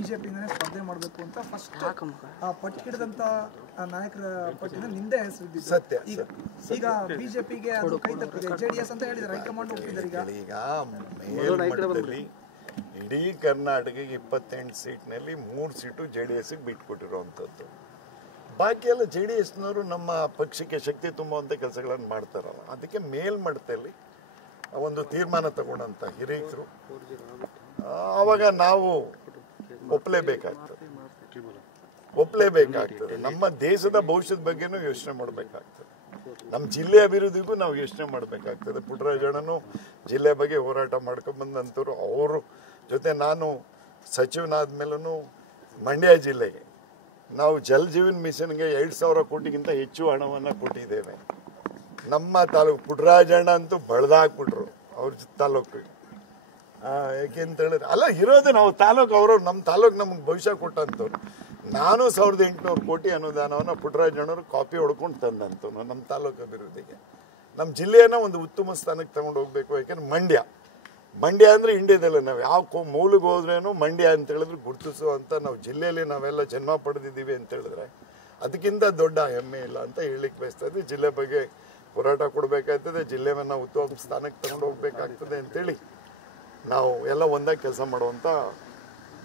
ಬಿಜೆಪಿಯಿಂದನೇ ಸ್ಪರ್ಧೆ ಮಾಡಬೇಕು ಅಂತ ಫಸ್ಟ್ ಪಟ್ಟು ಹಿಡಿದಂತ ನಾಯಕರ ಪಟ್ಟಿನ ನಿಂದೆ ಹೆಸರಿದ್ದು ಸತ್ಯ. ಈಗ ಬಿಜೆಪಿಗೆ ಅದು ಕೈ ತಪ್ಪಿದೆ. ಜೆಡಿಎಸ್ ಅಂತ ಹೇಳಿದ್ರೆ ಹೈಕಮಾಂಡ್ ಒಪ್ಪಿದ್ದಾರೆ. ಈಗ ಮೇಲ್ಮಟ್ಟದಲ್ಲಿ ಇಡೀ ಕರ್ನಾಟಕಕ್ಕೆ 28 ಸೀಟ್ನಲ್ಲಿ 3 ಸೀಟು JDS ಬಿಟ್ಕೊಟ್ಟಿರುವಂಥದ್ದು. ಬಾಕಿ ಎಲ್ಲ JDSನವರು ನಮ್ಮ ಪಕ್ಷಕ್ಕೆ ಶಕ್ತಿ ತುಂಬುವಂಥ ಕೆಲಸಗಳನ್ನು ಮಾಡ್ತಾರಲ್ಲ, ಅದಕ್ಕೆ ಮೇಲ್ಮಟ್ಟದಲ್ಲಿ ಒಂದು ತೀರ್ಮಾನ ತಗೊಂಡಂಥ ಹಿರಿಯರು ಆವಾಗ ನಾವು ಒಪ್ಪಲೇಬೇಕಾಗ್ತದೆ. ನಮ್ಮ ದೇಶದ ಭವಿಷ್ಯದ ಬಗ್ಗೆನೂ ಯೋಚನೆ ಮಾಡಬೇಕಾಗ್ತದೆ. ನಮ್ಮ ಜಿಲ್ಲೆ ಅಭಿವೃದ್ಧಿಗೂ ನಾವು ಯೋಚನೆ ಮಾಡಬೇಕಾಗ್ತದೆ. ಪುಟ್ಟರಾಜಣ್ಣನು ಜಿಲ್ಲೆ ಬಗ್ಗೆ ಹೋರಾಟ ಮಾಡ್ಕೊಂಡ್ಬಂದಂಥವ್ರು. ಅವ್ರ ಜೊತೆ ನಾನು ಸಚಿವನಾದ ಮೇಲೂ ಮಂಡ್ಯ ಜಿಲ್ಲೆಗೆ ನಾವು ಜಲ್ ಜೀವನ್ ಮಿಷನ್ಗೆ 2,000 ಕೋಟಿಗಿಂತ ಹೆಚ್ಚು ಹಣವನ್ನು ಕೊಟ್ಟಿದ್ದೇವೆ. ನಮ್ಮ ತಾಲೂಕು ಪುಟ್ಟರಾಜಣ್ಣ ಅಂತೂ ಬಳ್ದಾಕ್ಬಿಟ್ರು ಅವ್ರ ತಾಲೂಕಿಗೆ. ಯಾಕೆಂತ ಹೇಳಿದ್ರೆ ಅಲ್ಲ ಇರೋದು ನಾವು ತಾಲೂಕು, ಅವರು ನಮ್ಮ ತಾಲೂಕು ನಮ್ಗೆ ಭವಿಷ್ಯ ಕೊಟ್ಟಂಥವ್ರು. ನಾನು 1,800 ಕೋಟಿ ಅನುದಾನವನ್ನು ಪುಟ್ಟರಾಜಣ್ಣವರು ಕಾಪಿ ಹೊಡ್ಕೊಂಡು ತಂದಂಥವ್ನು ನಮ್ಮ ತಾಲೂಕು ಅಭಿವೃದ್ಧಿಗೆ. ನಮ್ಮ ಜಿಲ್ಲೆಯನ್ನು ಒಂದು ಉತ್ತಮ ಸ್ಥಾನಕ್ಕೆ ತಗೊಂಡು ಹೋಗ್ಬೇಕು. ಯಾಕೆಂದ್ರೆ ಮಂಡ್ಯ ಅಂದರೆ ಇಂಡಿಯಾದಲ್ಲ ನಾವು ಯಾವ ಮೂಲಿಗೆ ಹೋದ್ರೇನು ಮಂಡ್ಯ ಅಂತ ಹೇಳಿದ್ರೆ ಗುರುತಿಸುವಂಥ ನಾವು ಜಿಲ್ಲೆಯಲ್ಲಿ ನಾವೆಲ್ಲ ಜನ್ಮ ಪಡೆದಿದ್ದೀವಿ ಅಂತ ಹೇಳಿದ್ರೆ ಅದಕ್ಕಿಂತ ದೊಡ್ಡ ಹೆಮ್ಮೆ ಇಲ್ಲ ಅಂತ ಹೇಳಲಿಕ್ಕೆ ಬಯಸ್ತಾ ಇದ್ದೆ. ಜಿಲ್ಲೆ ಬಗ್ಗೆ ಹೋರಾಟ ಕೊಡಬೇಕಾಗ್ತದೆ, ಜಿಲ್ಲೆಯನ್ನು ಉತ್ತಮ ಸ್ಥಾನಕ್ಕೆ ತಗೊಂಡು ಹೋಗ್ಬೇಕಾಗ್ತದೆ ಅಂತೇಳಿ ನಾವು ಎಲ್ಲ ಒಂದಾಗಿ ಕೆಲಸ ಮಾಡುವಂಥ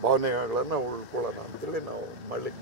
ಭಾವನೆಗಳನ್ನು ಉಳ್ಕೊಳ್ಳೋಣ ಅಂತೇಳಿ ನಾವು ಮಾಡಲಿಕ್ಕೆ